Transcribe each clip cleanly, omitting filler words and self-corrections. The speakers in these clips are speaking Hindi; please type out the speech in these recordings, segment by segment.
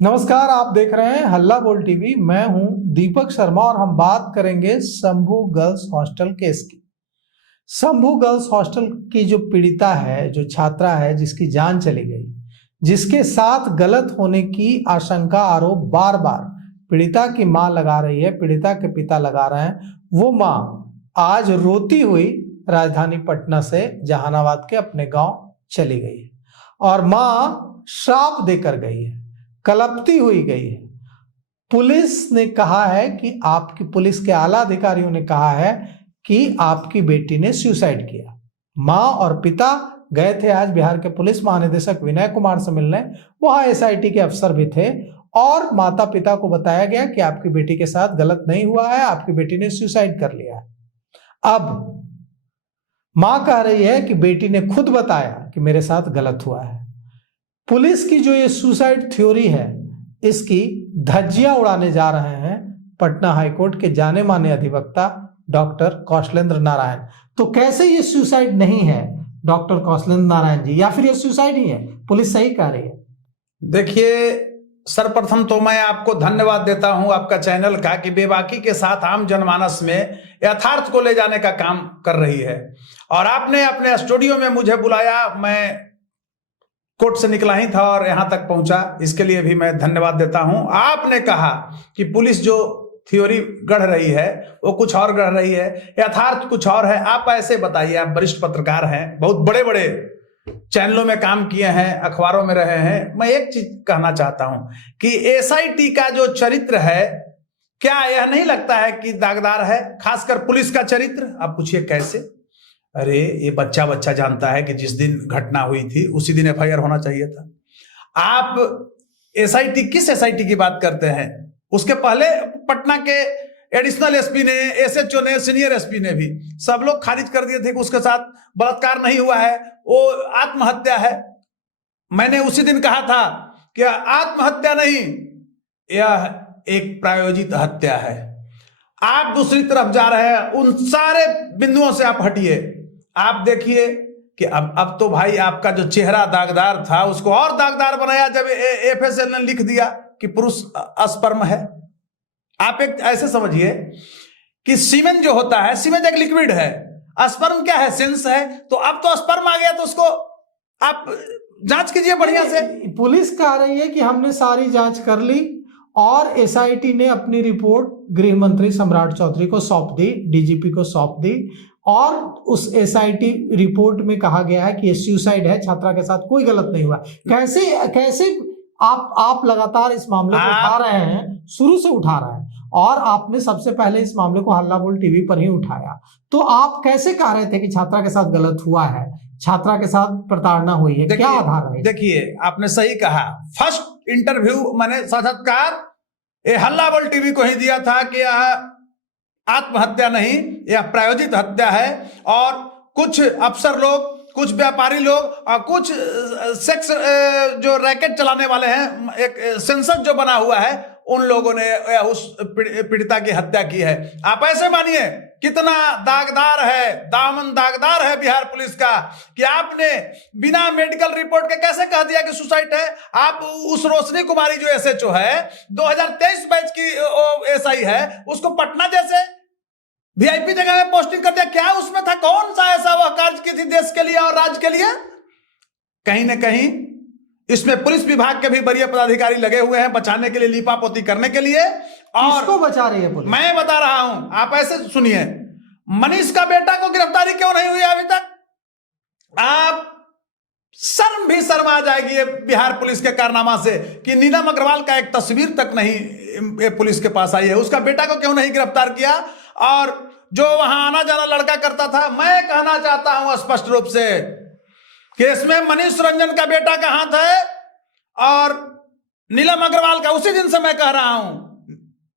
नमस्कार, आप देख रहे हैं हल्ला बोल टीवी। मैं हूं दीपक शर्मा और हम बात करेंगे शंभू गर्ल्स हॉस्टल केस की। शंभू गर्ल्स हॉस्टल की जो पीड़िता है, जो छात्रा है, जिसकी जान चली गई, जिसके साथ गलत होने की आशंका, आरोप बार बार पीड़िता की मां लगा रही है, पीड़िता के पिता लगा रहे हैं। वो मां आज रोती हुई राजधानी पटना से जहानाबाद के अपने गांव चली गई है और मां श्राप देकर गई है, कलपती हुई गई है। पुलिस ने कहा है कि आपकी, पुलिस के आला अधिकारियों ने कहा है कि आपकी बेटी ने सुसाइड किया। मां और पिता गए थे आज बिहार के पुलिस महानिदेशक विनय कुमार से मिलने। वहां एसआईटी के अफसर भी थे और माता पिता को बताया गया कि आपकी बेटी के साथ गलत नहीं हुआ है, आपकी बेटी ने सुसाइड कर लिया है। अब मां कह रही है कि बेटी ने खुद बताया कि मेरे साथ गलत हुआ है। पुलिस की जो ये सुसाइड थ्योरी है, इसकी धज्जियां उड़ाने जा रहे हैं पटना हाईकोर्ट के जाने माने अधिवक्ता डॉक्टर कौशलेंद्र नारायण। तो कैसे ये सुसाइड नहीं है डॉक्टर कौशलेंद्र नारायण जी, या फिर ये सुसाइड ही है? पुलिस सही कह रही है। देखिए, सर्वप्रथम तो मैं आपको धन्यवाद देता हूं आपका चैनल का कि बेबाकी के साथ आम जनमानस में यथार्थ को ले जाने का काम कर रही है। और आपने अपने स्टूडियो में मुझे बुलाया, मैं कोर्ट से निकला ही था और यहां तक पहुंचा, इसके लिए भी मैं धन्यवाद देता हूं। आपने कहा कि पुलिस जो थ्योरी गढ़ रही है वो कुछ और गढ़ रही है, यथार्थ कुछ और है। आप ऐसे बताइए, आप वरिष्ठ पत्रकार हैं, बहुत बड़े बड़े चैनलों में काम किए हैं, अखबारों में रहे हैं। मैं एक चीज कहना चाहता हूं कि एसआईटी का जो चरित्र है, क्या यह नहीं लगता है कि दागदार है, खासकर पुलिस का चरित्र? आप पूछिए कैसे। अरे ये बच्चा जानता है कि जिस दिन घटना हुई थी उसी दिन एफआईआर होना चाहिए था। आप एसआईटी, किस एसआईटी की बात करते हैं? उसके पहले पटना के एडिशनल एसपी ने, एसएचओ ने, सीनियर एसपी ने भी सब लोग खारिज कर दिए थे कि उसके साथ बलात्कार नहीं हुआ है, वो आत्महत्या है। मैंने उसी दिन कहा था कि आत्महत्या नहीं, यह एक प्रायोजित हत्या है। आप दूसरी तरफ जा रहे हैं, उन सारे बिंदुओं से आप हटिए। आप देखिए कि अब तो भाई आपका जो चेहरा दागदार था उसको और दागदार बनाया जब एफएसएल ने लिख दिया कि पुरुष अस्पर्म है। आप एक ऐसे समझिए कि सीमेन जो होता है, सीमेन एक लिक्विड है, अस्पर्म क्या है? सेंस है। तो अब तो अस्पर्म आ गया, तो उसको आप जांच कीजिए बढ़िया से। पुलिस कह रही है कि हमने सारी जांच कर ली और एसआईटी ने अपनी रिपोर्ट गृह मंत्री सम्राट चौधरी को सौंप दी, डीजीपी को सौंप दी। और उस एसआईटी रिपोर्ट में कहा गया है कि ये सुसाइड है, छात्रा के साथ कोई गलत नहीं हुआ। कैसे आप लगातार इस मामले को उठा रहे हैं, शुरू से उठा रहे हैं, और आपने सबसे पहले इस मामले को हल्ला बोल टीवी पर ही उठाया। तो आप कैसे कह रहे थे कि छात्रा के साथ गलत हुआ है, छात्रा के साथ प्रताड़ना हुई है? क्या आधार है? देखिए, आपने सही कहा। फर्स्ट इंटरव्यू मैंने साक्षात्कार ये हल्ला बोल टीवी को ही दिया था कि यह आत्महत्या नहीं, यह प्रायोजित हत्या है। और कुछ अफसर लोग, कुछ व्यापारी लोग और कुछ सेक्स जो रैकेट चलाने वाले हैं, एक सेंसस जो बना हुआ है, उन लोगों ने उस पीड़िता की हत्या की है। आप ऐसे मानिए कितना दागदार है, दामन दागदार है बिहार पुलिस का कि आपने बिना मेडिकल रिपोर्ट के कैसे कह दिया कि सुसाइड है। आप उस रोशनी कुमारी जो एसएचओ है, 2023 बैच की एसआई है, उसको पटना जैसे वीआईपी जगह में पोस्टिंग कर दिया। क्या उसमें था? कौन सा ऐसा वह कार्य की थी देश के लिए और राज्य के लिए? कहीं ना कहीं इसमें पुलिस विभाग के भी वरीय पदाधिकारी लगे हुए हैं बचाने के लिए, लीपापोती करने के लिए। और किसको बचा रही है पुलिस? मैं बता रहा हूं, आप ऐसे सुनिए। मनीष का बेटा को गिरफ्तारी क्यों नहीं हुई अभी तक? आप शर्म भी शर्मा जाएगी बिहार पुलिस के कारनामा से कि नीलम अग्रवाल का एक तस्वीर तक नहीं पुलिस के पास आई है। उसका बेटा को क्यों नहीं गिरफ्तार किया? और जो वहां आना जाना लड़का करता था, मैं कहना चाहता हूं स्पष्ट रूप से कि इसमें मनीष रंजन का बेटा का हाथ है और नीलम अग्रवाल का। उसी दिन से मैं कह रहा हूं,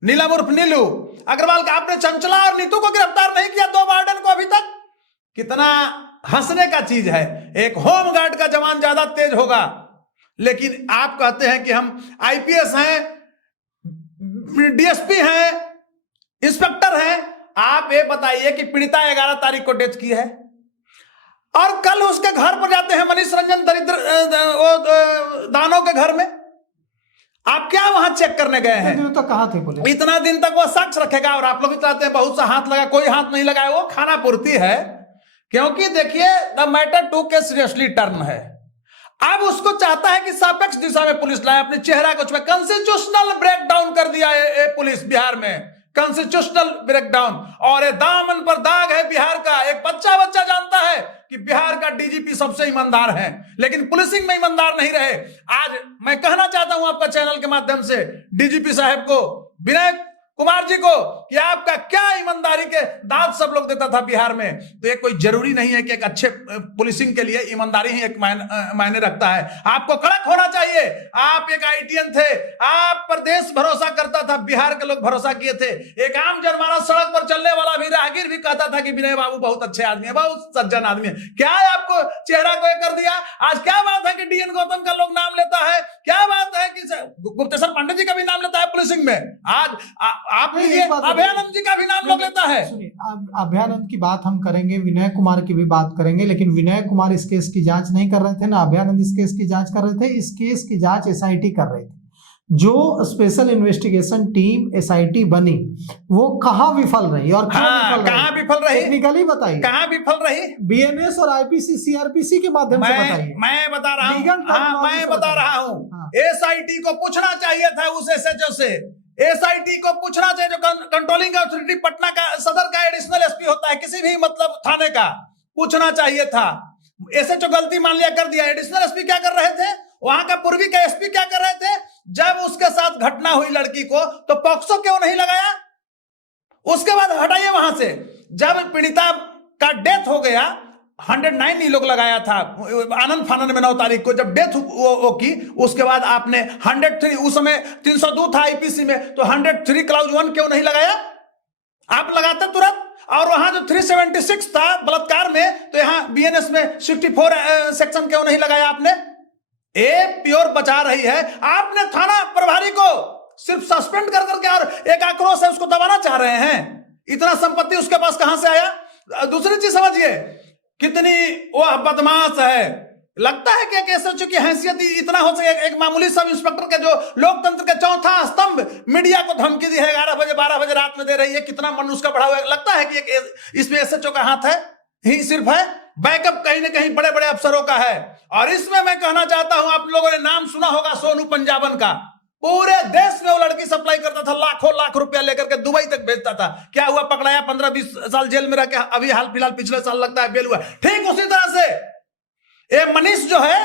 नीलम उर्फ नीलू अग्रवाल का। आपने चंचला और नीतू को गिरफ्तार नहीं किया, 2 वार्डन को अभी तक। कितना हंसने का चीज है। एक होमगार्ड का जवान ज्यादा तेज होगा, लेकिन आप कहते हैं कि हम आईपीएस हैं, डीएसपी हैं, इंस्पेक्टर हैं। आप ये बताइए कि पीड़िता 11 तारीख को डेथ की है और कल उसके घर पर जाते हैं मनीष रंजन दरिद्र दानों के घर में। आप क्या वहां चेक करने गए हैं? दिनों तक कहाँ थे पुलिस? इतना दिन तक वो शख्स रखेगा और आप लोग भी चाहते हैं बहुत सा हाथ लगा, कोई हाथ नहीं लगाया, वो खाना पूर्ति है। क्योंकि देखिए द मैटर टू के सीरियसली टर्न है। अब उसको चाहता है कि सापेक्ष दिशा में पुलिस लाए, अपने चेहरा को छुपा, कॉन्स्टिट्यूशनल ब्रेकडाउन कर दिया है पुलिस बिहार में, कॉन्स्टिट्यूशनल ब्रेकडाउन। और ये दामन पर दाग है बिहार का। एक बच्चा जानता है कि बिहार का डीजीपी सबसे ईमानदार है, लेकिन पुलिसिंग में ईमानदार नहीं रहे। आज मैं कहना चाहता हूं आपका चैनल के माध्यम से डीजीपी साहब को, विनय कुमार जी को, कि आपका क्या ईमानदारी के दाद सब लोग देता था बिहार में। तो ये कोई जरूरी नहीं है कि एक अच्छे पुलिसिंग के लिए ईमानदारी ही एक मायने रखता है। आपको कड़क होना चाहिए। आप एक आईटीएन थे, आप पर देश भरोसा करता था, बिहार के लोग भरोसा किए थे। एक आम जनमानस सड़क पर चलने वाला भी राहगीर भी कहता था कि विनय बाबू बहुत अच्छे आदमी है, बहुत सज्जन आदमी है। क्या है आपको चेहरा को कर दिया? आज क्या बात है कि डीएन गौतम का लोग नाम लेता है? क्या बात है कि गुप्तेश्वर पांडे जी का भी नाम लेता है पुलिसिंग में? आज आप अभयानंद जी का भी नाम लोग लेता है। सुनिए, अभयानंद की बात हम करेंगे, विनय कुमार की भी बात करेंगे, लेकिन विनय कुमार इस केस की जांच नहीं कर रहे थे ना अभयानंद इस केस की जांच कर रहे थे। इस केस की जांच एसआईटी कर रही थी। जो स्पेशल इन्वेस्टिगेशन टीम एसआईटी बनी वो कहाँ विफल रही और कहाँ विफल रही? टेक्निकली बताइए, कहाँ विफल रही? बीएनएस और आईपीसी सीआरपीसी के माध्यम से बताइए। मैं बता रहा हूँ एसआईटी को पूछना चाहिए था उस एसएचओ से। एसआईटी को पूछना चाहिए, जो कंट्रोलिंग अथॉरिटी पटना का सदर का एडिशनल एसपी होता है, किसी भी मतलब थाने का, पूछना चाहिए था। एसएचओ गलती मान लिया, कर दिया। एडिशनल एसपी क्या कर रहे थे? वहां का पूर्वी का एसपी क्या कर रहे थे? जब उसके साथ घटना हुई लड़की को, तो पॉक्सो क्यों नहीं लगाया? उसके बाद हटाइए वहां से। जब पीड़िता का डेथ हो गया, 109 ही लोग लगाया था आनंद फानंद में 9 तारीख को जब डेथ वो की। उसके बाद आपने 103, उस समय 302 था आईपीसी में, तो 103 क्लाउज 1 क्यों नहीं लगाया? आप लगाते तुरंत। और वहां जो 376 था बलात्कार में, तो यहां बीएनएस में 64 सेक्शन क्यों नहीं लगाया आपने? ए प्योर बचा रही है। आपने थाना प्रभारी को सिर्फ सस्पेंड कर करके और एक आक्रोश है उसको दबाना चाह रहे हैं। इतना संपत्ति उसके पास कहां से आया? दूसरी चीज समझिए, कितनी वह बदमाश है। लगता है कि एक एसएचओ की हैसियत इतना हो सके, एक मामूली सब इंस्पेक्टर के जो लोकतंत्र के चौथा स्तंभ मीडिया को धमकी दी है 11 बजे 12 बजे रात में दे रही है, कितना मन उसका बढ़ा हुआ है। लगता है कि इसमें एसएचओ का हाथ है ही सिर्फ है, बैकअप कहीं ना कहीं बड़े बड़े अफसरों का है। और इसमें मैं कहना चाहता हूं, आप लोगों ने नाम सुना होगा सोनू पंजाबन का। पूरे देश में वो लड़की सप्लाई करता था, लाखों लाख रुपया लेकर के दुबई तक भेजता था। क्या हुआ? पकड़ाया, 15-20 साल जेल में रह के अभी हाल फिलहाल पिछले साल लगता है बेल हुआ। ठीक उसी तरह से ये मनीष जो है,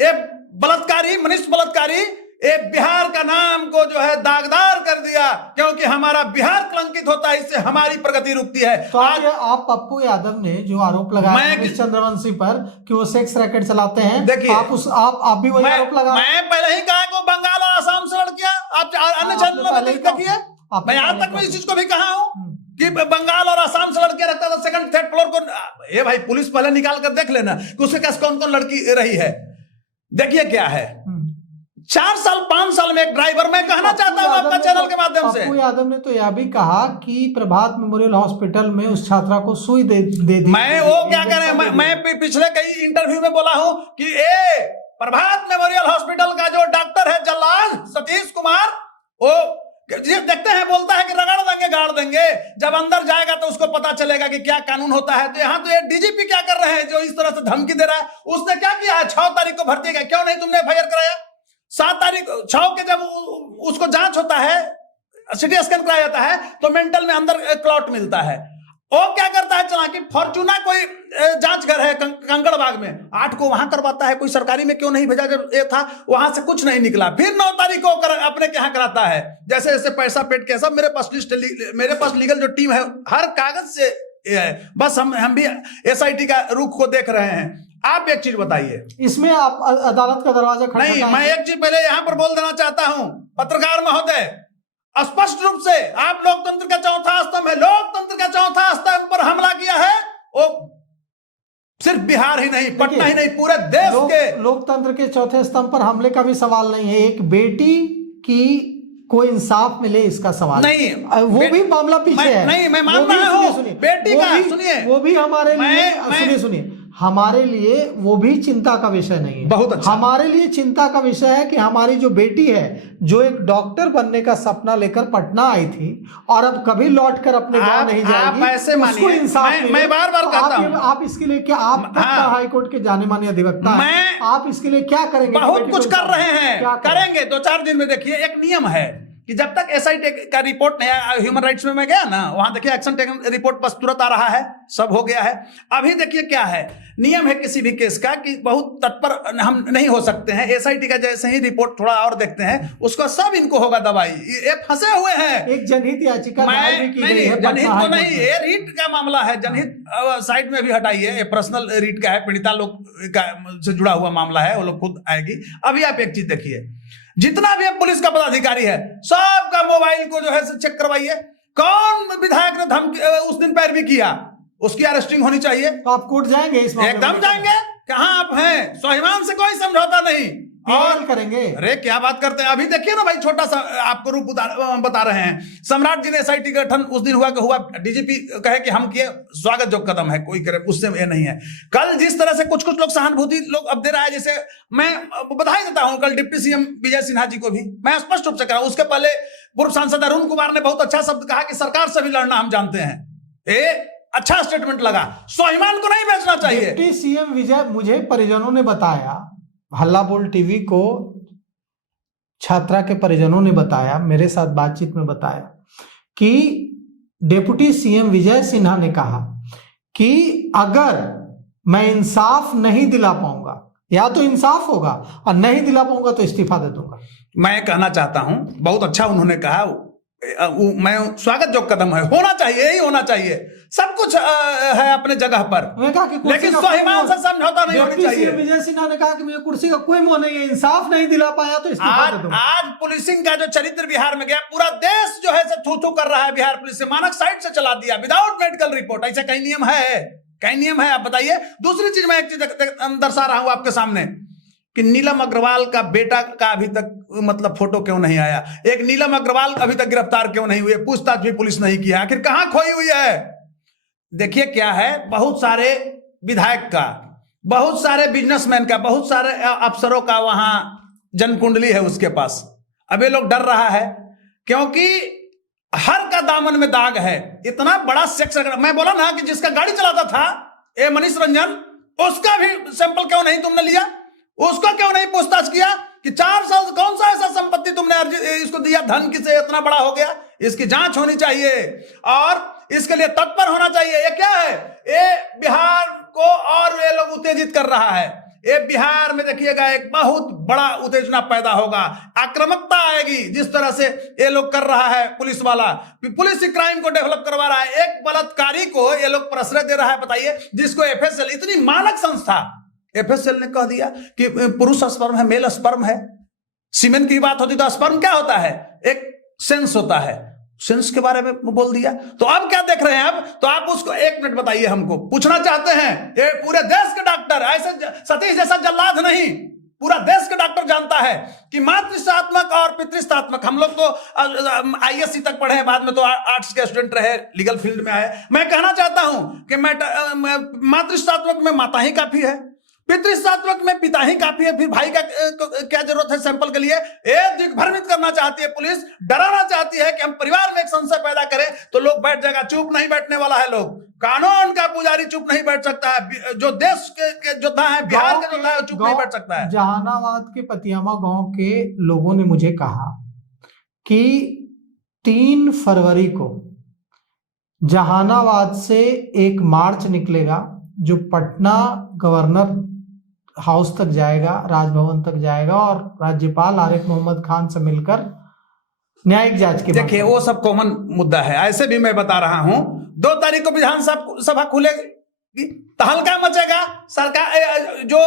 ये बलात्कारी, मनीष बलात्कारी, ये बिहार का नाम को जो है दागदार कर दिया, क्योंकि हमारा बिहार कलंकित होता है, इससे हमारी प्रगति रुकती है। तो आज आप पप्पू यादव ने जो आरोप लगाया मनीष चंद्रवंशी पर कि वो सेक्स रैकेट चलाते हैं, देखिए आप भी वही आरोप लगा। मैं पहले ही कहा कि बंगाल और आसाम से लड़कियां, आप अन्य चैनलों में देखिए, मैं यहां तक मैं इस चीज को भी कहा हूं कि बंगाल और आसाम से लड़कियां रखता था सेकंड थर्ड फ्लोर को। ये भाई पुलिस पहले निकाल कर देख लेना कि उसके पास कौन कौन लड़की रही है। देखिए क्या है, 4 साल 5 साल में एक ड्राइवर। मैं कहना चाहता हूं आपका चैनल के माध्यम से, पप्पू यादव ने तो यह भी कहा कि प्रभात मेमोरियल हॉस्पिटल में उस छात्रा को सुई दे दी। मैं वो क्या करें, मैं पिछले कई इंटरव्यू में बोला हूं कि प्रभात मेमोरियल हॉस्पिटल का जो डॉक्टर है जल्लाद सतीश कुमार, वो देखते हैं बोलता है कि रगड़ देंगे गाड़ देंगे, जब अंदर जाएगा तो उसको पता चलेगा कि क्या कानून होता है। तो यहाँ तो ये डीजीपी क्या कर रहे हैं जो इस तरह से धमकी दे रहा है? उसने क्या किया है? 6 तारीख को भर्ती किया, क्यों नहीं तुमने एफआईआर कराया? 7 तारीख 6 के जब उसको जांच होता है, सिटी स्कैन कराया जाता है, तो मेंटल में अंदर क्लॉट मिलता है। वो क्या करता है, चला कि फॉर्चूना कोई जांच घर है कंकड़बाग में, 8 को वहां करवाता है। कोई सरकारी में क्यों नहीं भेजा? जब ये था वहां से कुछ नहीं निकला। फिर 9 तारीख को अपने के यहाँ कराता है। जैसे जैसे पैसा पेट के सब मेरे पास लिस्ट, मेरे पास लीगल जो टीम है हर कागज से है। बस हम भी एसआईटी का रुख को देख रहे हैं। आप एक चीज बताइए, इसमें आप अदालत का दरवाजा नहीं, मैं एक चीज पहले यहां पर बोल देना चाहता हूं, पत्रकार महोदय, स्पष्ट रूप से आप लोकतंत्र का चौथा स्तंभ है, लोकतंत्र का चौथा स्तंभ पर हमला किया है। वो सिर्फ बिहार ही नहीं, पटना ही नहीं, पूरे देश के लोकतंत्र के चौथे स्तंभ पर हमले का भी सवाल नहीं है। एक बेटी की कोई इंसाफ मिले इसका सवाल नहीं, वो भी मामला पीछे है। नहीं, मैं मान रहा हूं बेटी का, सुनिए, वो भी हमारे लिए सुनिए हमारे लिए वो भी चिंता का विषय नहीं है। बहुत अच्छा। हमारे लिए चिंता का विषय है कि हमारी जो बेटी है, जो एक डॉक्टर बनने का सपना लेकर पटना आई थी और अब कभी लौटकर अपने गांव नहीं जाएगी, आप ऐसे उसको मानिए, इंसाफ मैं मिले। बार-बार तो कहता हूं, आप इसके लिए क्या, आप पटना हाई कोर्ट के जाने माने अधिवक्ता हैं, आप इसके लिए क्या करेंगे? बहुत कुछ कर रहे हैं, क्या करेंगे 2-4 दिन में। देखिए, एक नियम है कि जब तक एसआईटी का रिपोर्ट नहीं आया, ह्यूमन राइट्स में मैं गया ना, वहां देखिए एक्शन टेकन रिपोर्ट बस तुरंत आ रहा है, सब हो गया है। अभी देखिए क्या है, नियम है किसी भी केस का कि बहुत तत्पर हम नहीं हो सकते हैं। एसआईटी का जैसे ही रिपोर्ट थोड़ा और देखते हैं, उसका सब इनको होगा दवाई। ये फंसे हुए हैं। एक जनहित याचिका नहीं, जनहित तो नहीं, ये रीट का मामला है। जनहित साइड में भी हटाइए, ये पर्सनल रीट का है, पीड़िता लोग का से जुड़ा हुआ मामला है, वो लोग खुद आएगी। अभी आप एक चीज देखिए, जितना भी पुलिस का पदाधिकारी है, सबका मोबाइल को जो है चेक करवाइए। कौन विधायक ने धमकी उस दिन पैरवी किया, उसकी अरेस्टिंग होनी चाहिए। तो आप कोर्ट जाएंगे इस मामले में? एकदम जाएंगे। कहां आप हैं? स्वाभिमान से कोई समझौता नहीं। और करेंगे। अरे क्या बात करते हैं। अभी देखिए ना भाई, छोटा सा आपको रूप बता रहे हैं। सम्राट जी ने एसआईटी गठन उस दिन हुआ, डीजीपी कहे कि हम किए, स्वागत जो कदम है कोई करे, उससे ये नहीं है। कल जिस तरह से कुछ लोग सहानुभूति लोग अब दे रहा है, जैसे मैं बधाई देता हूं कल डिप्टी सीएम विजय सिन्हा जी को भी मैं स्पष्ट रूप से कह रहा हूं। उसके पहले पूर्व सांसद अरुण कुमार ने बहुत अच्छा शब्द कहा कि सरकार से भी लड़ना हम जानते हैं। अच्छा स्टेटमेंट लगा। स्वाभिमान को नहीं बेचना चाहिए। डिप्टी सीएम विजय, मुझे परिजनों ने बताया, हल्ला बोल टीवी को छात्रा के परिजनों ने बताया, मेरे साथ बातचीत में बताया कि डिप्टी सीएम विजय सिन्हा ने कहा कि अगर मैं इंसाफ नहीं दिला पाऊंगा, या तो इंसाफ होगा और नहीं दिला पाऊंगा तो इस्तीफा दे दूंगा। मैं कहना चाहता हूं, बहुत अच्छा उन्होंने कहा, मैं स्वागत जो कदम है, होना चाहिए, यही होना चाहिए। सब कुछ है अपने जगह पर, लेकिन स्वाभिमान से समझौता नहीं होनी चाहिए। विजय सिन्हा ने कहा कि मुझे कुर्सी का कोई मोह नहीं है, इंसाफ नहीं दिला पाया तो इस्तीफा दे दूंगा। आज पुलिसिंग का जो चरित्र बिहार में गया, पूरा देश जो है थू थू कर रहा है। बिहार पुलिस से मानक साइट से चला दिया विदाउट मेडिकल रिपोर्ट। ऐसा कहीं नियम है? कहीं नियम है? आप बताइए। दूसरी चीज मैं एक चीज दर्शा रहा हूं आपके सामने कि नीलम अग्रवाल का बेटा का अभी तक मतलब फोटो क्यों नहीं आया? एक नीलम अग्रवाल अभी तक गिरफ्तार क्यों नहीं हुए? पूछताछ भी पुलिस नहीं किया। आखिर कहां खोई हुई है? देखिए क्या है, बहुत सारे विधायक का, बहुत सारे बिजनेसमैन का, बहुत सारे अफसरों का वहां जनकुंडली है उसके पास। अब ये लोग डर रहा है क्योंकि हर का दामन में दाग है। इतना बड़ा सेक्स, मैं बोला ना कि जिसका गाड़ी चलाता था ये मनीष रंजन, उसका भी सैंपल क्यों नहीं तुमने लिया? उसको क्यों नहीं पूछताछ किया कि 4 साल कौन सा ऐसा संपत्ति तुमने इसको दिया, धन किसे इतना बड़ा हो गया? इसकी जांच होनी चाहिए और इसके लिए तत्पर होना चाहिए। ये क्या है? ये बिहार को और ये लोग उत्तेजित कर रहा है। ये बिहार में देखिएगा एक बहुत बड़ा उत्तेजना पैदा होगा, आक्रामकता आएगी जिस तरह से ये लोग कर रहा है। पुलिस वाला पुलिस क्राइम को डेवलप करवा रहा है। एक बलात्कारी को ये लोग प्रश्रय दे रहा है, बताइए, जिसको एफएसएल, इतनी मानक संस्था एफएसएल ने कह दिया कि पुरुष स्पर्म है, मेल स्पर्म है। सीमेन की बात होती तो स्पर्म क्या होता है? एक सेंस होता है, सेंस के बारे में बोल दिया। तो अब क्या देख रहे हैं? अब तो आप उसको 1 मिनट बताइए, हमको पूछना चाहते हैं। ये पूरे देश के डॉक्टर, ऐसे सतीश जैसा जल्लाद नहीं, पूरा देश के डॉक्टर जानता है कि मातृत्वात्मक और पितृत्वात्मक, हम लोग तो आईएससी तक पढ़े हैं, बाद में तो आर्ट्स के स्टूडेंट रहे, लीगल फील्ड में आए। मैं कहना चाहता हूं कि मातृत्वात्मक में माता ही काफी है, पितृत्वात्मक में पिता ही काफी है, फिर भाई का क्या जरूरत है सैंपल के लिए? दिग्भ्रमित करना चाहती है पुलिस, डराना चाहती है कि हम परिवार में एक संशय पैदा करें तो लोग बैठ जाएगा। चुप नहीं बैठने वाला है लोग। कानून का पुजारी चुप नहीं बैठ सकता है। जो देश के योद्धा है, बिहार के योद्धा है, चुप नहीं बैठ सकता है। जहानाबाद के पतियामा गांव के लोगों ने मुझे कहा कि 3 फरवरी को जहानाबाद से एक मार्च निकलेगा जो पटना गवर्नर हाउस तक जाएगा, राजभवन तक जाएगा और राज्यपाल आरिफ मोहम्मद खान से मिलकर न्यायिक जांच के। देखिए वो सब कॉमन मुद्दा है। ऐसे भी मैं बता रहा हूं, 2 तारीख को विधानसभा खुलेगी, तहलका मचेगा। सरकार जो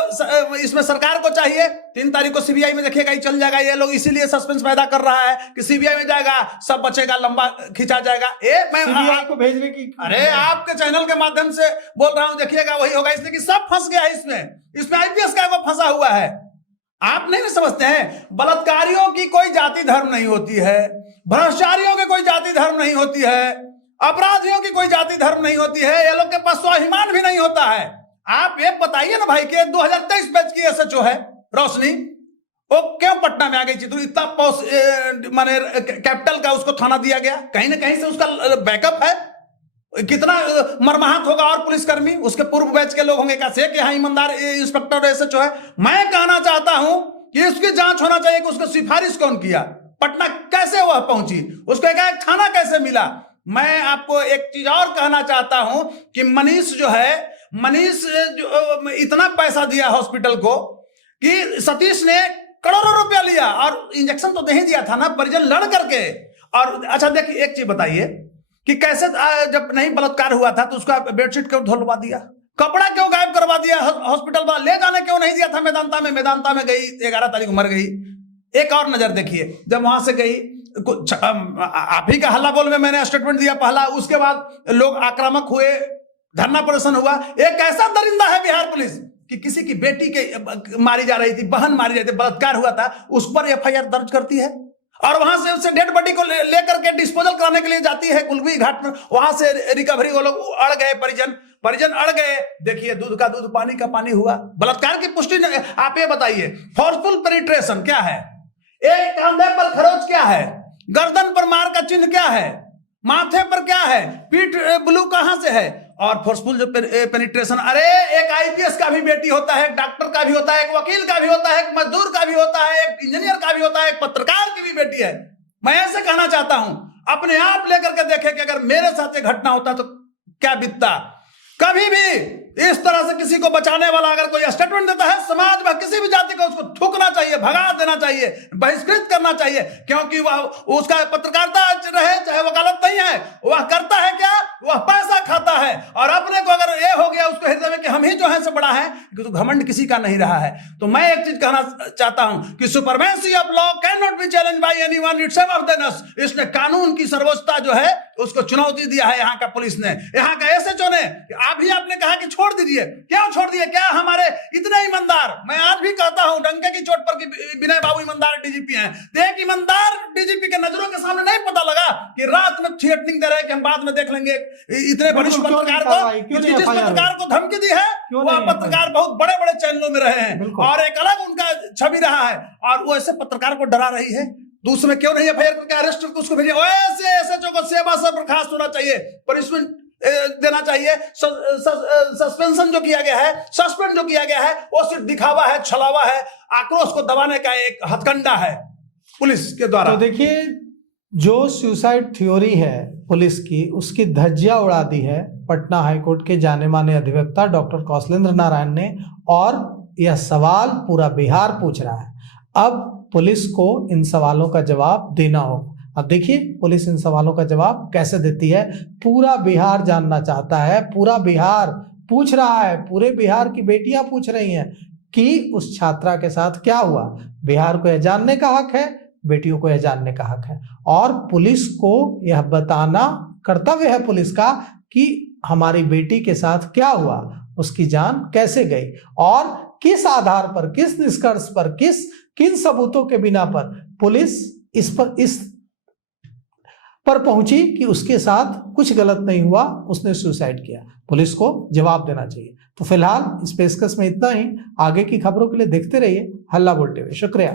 इसमें सरकार को चाहिए 3 तारीख को सीबीआई में देखिएगा ही चल जाएगा। ये लोग इसीलिए सस्पेंस पैदा कर रहा है कि सीबीआई में जाएगा, सब बचेगा, लंबा खींचा जाएगा। मैं सीबीआई को भेजने की, अरे आपके चैनल के माध्यम से बोल रहा हूं, देखिएगा वही होगा। इसलिए कि सब फंस गया है इसमें आईपीएस का को फंसा हुआ है। आप नहीं समझते हैं? बलात्कारियों की कोई जाति धर्म नहीं होती है, भ्रष्टाचारियों की कोई जाति धर्म नहीं होती है, अपराधियों की कोई जाति धर्म नहीं होती है। ये लोग के पास स्वाभिमान भी नहीं होता है। आप ये बताइए ना भाई कि 2023 बैच की एसएचओ है रोशनी, वो क्यों पटना में आ गई थी? तो इतना माने कैपिटल का उसको थाना दिया गया, कहीं ना कहीं से उसका बैकअप है। कितना मरमाहत होगा और पुलिसकर्मी उसके पूर्व बैच के लोग होंगे कैसे कि हाँ ईमानदार इंस्पेक्टर एसएचओ है। मैं कहना चाहता हूं कि इसकी जांच होना चाहिए कि उसको सिफारिश कौन किया, पटना कैसे वह पहुंची, उसको एक थाना कैसे मिला। मैं आपको एक चीज और कहना चाहता हूं कि मनीष जो इतना पैसा दिया हॉस्पिटल को कि सतीश ने करोड़ों रुपया लिया और इंजेक्शन तो नहीं दिया था ना, परिजन लड़ करके। और अच्छा देखिए एक चीज बताइए कि कैसे जब नहीं बलात्कार हुआ था तो उसका बेडशीट क्यों धुलवा दिया, कपड़ा क्यों गायब करवा दिया, हॉस्पिटल वाला ले जाने क्यों नहीं दिया था मेदांता में गई, 11 तारीख को मर गई। एक और नजर देखिए, जब वहां से गई आप ही का हल्ला बोल में मैंने स्टेटमेंट दिया पहला, उसके बाद लोग आक्रामक हुए, धरना प्रदर्शन हुआ। एक ऐसा दरिंदा है बिहार पुलिस कि किसी की बेटी के मारी जा रही थी, बहन मारी जा रही थी, बलात्कार हुआ था, उस पर एफआईआर दर्ज करती है और वहां से उससे डेड बॉडी को लेकर के डिस्पोजल कराने के लिए जाती है कुलवी घाट पर। वहां से रिकवरी वो लोग अड़ गए, परिजन अड़ गए। देखिए दूध का दूध पानी का पानी हुआ। बलात्कार की पुष्टि आप ये बताइए, फोर्सफुल पेनिट्रेशन क्या है, एक कंधे पर खरोच क्या है, गर्दन पर मार का चिन्ह क्या है, माथे पर क्या है, पीठ ब्लू कहां से है, और फोर्सफुल जो पेनिट्रेशन। अरे एक आईपीएस का भी बेटी होता है, एक डॉक्टर का भी होता है, एक वकील का भी होता है, एक मजदूर का भी होता है, एक इंजीनियर का भी होता है, एक पत्रकार की भी बेटी है। मैं ऐसे कहना चाहता हूं, अपने आप लेकर के देखें कि अगर मेरे साथ ये घटना होता तो क्या बीतता। कभी भी इस तरह से किसी को बचाने वाला अगर कोई स्टेटमेंट देता है, समाज में किसी भी जाति को उसको थूकना चाहिए, भगा देना चाहिए, बहिष्कृत करना चाहिए, क्योंकि वह उसका पत्रकारिता रहे चाहे वकालत नहीं है, वह करता है क्या, वह पैसा खाता है। और अपने को अगर ये हो गया उसको हृदय में कि हम ही जो है से बड़ा है, तो घमंड किसी का नहीं रहा है। तो मैं एक चीज कहना चाहता हूं कि supremacy of law can not be challenge by anyone, it's of इसने कानून की सर्वोच्चता जो है उसको चुनौती दिया है यहाँ का पुलिस ने, यहाँ का एसएचओ ने। अभी आपने कहा कि छोड़ दीजिए, क्यों छोड़ दिए? क्या हमारे इतने ईमानदार, मैं आज भी कहता हूं डंके की चोट पर कि विनय बाबू ईमानदार डीजीपी हैं, तो एक ईमानदार डीजीपी के नजरों के सामने नहीं पता लगा कि रात में थ्रेटनिंग दे रहे हैं कि हम बाद में देख लेंगे। इतने वरिष्ठ पत्रकार को, जिस पत्रकार को धमकी दी है वह पत्रकार बहुत बड़े बड़े चैनलों में रहे हैं और एक अलग उनका छवि रहा है, और वो ऐसे पत्रकार को डरा रही है। दूसरे क्यों नहीं एफआईआर करके अरेस्ट करके उसको भेजिए। ऐसे एसएचओ को सेवा से बर्खास्त होना चाहिए, पनिशमेंट देना चाहिए। सस्पेंशन जो किया गया है, सस्पेंड जो किया गया है, वो सिर्फ दिखावा है, छलावा है, आक्रोश को दबाने का एक हथकंडा है पुलिस के द्वारा। तो देखिए जो सुसाइड थ्योरी है पुलिस की, उसकी धज्जियां उड़ा दी है पटना हाईकोर्ट के जाने माने अधिवक्ता डॉक्टर कौशलेंद्र नारायण ने, और यह सवाल पूरा बिहार पूछ रहा है। अब पुलिस को इन सवालों का जवाब देना होगा। अब देखिए पुलिस इन सवालों का जवाब कैसे देती है। पूरा बिहार जानना चाहता है, पूरा बिहार पूछ रहा है, पूरे बिहार की बेटियां पूछ रही हैं कि उस छात्रा के साथ क्या हुआ। बिहार को यह जानने का हक है, बेटियों को यह जानने का हक है, और पुलिस को यह बताना कर्तव्य है पुलिस का कि हमारी बेटी के साथ क्या हुआ, उसकी जान कैसे गई, और किस आधार पर, किस निष्कर्ष पर, किन सबूतों के बिना पर पुलिस इस पर पहुंची कि उसके साथ कुछ गलत नहीं हुआ, उसने सुसाइड किया। पुलिस को जवाब देना चाहिए। तो फिलहाल इस पेशकश में इतना ही। आगे की खबरों के लिए देखते रहिए हल्ला बोल टीवी। शुक्रिया।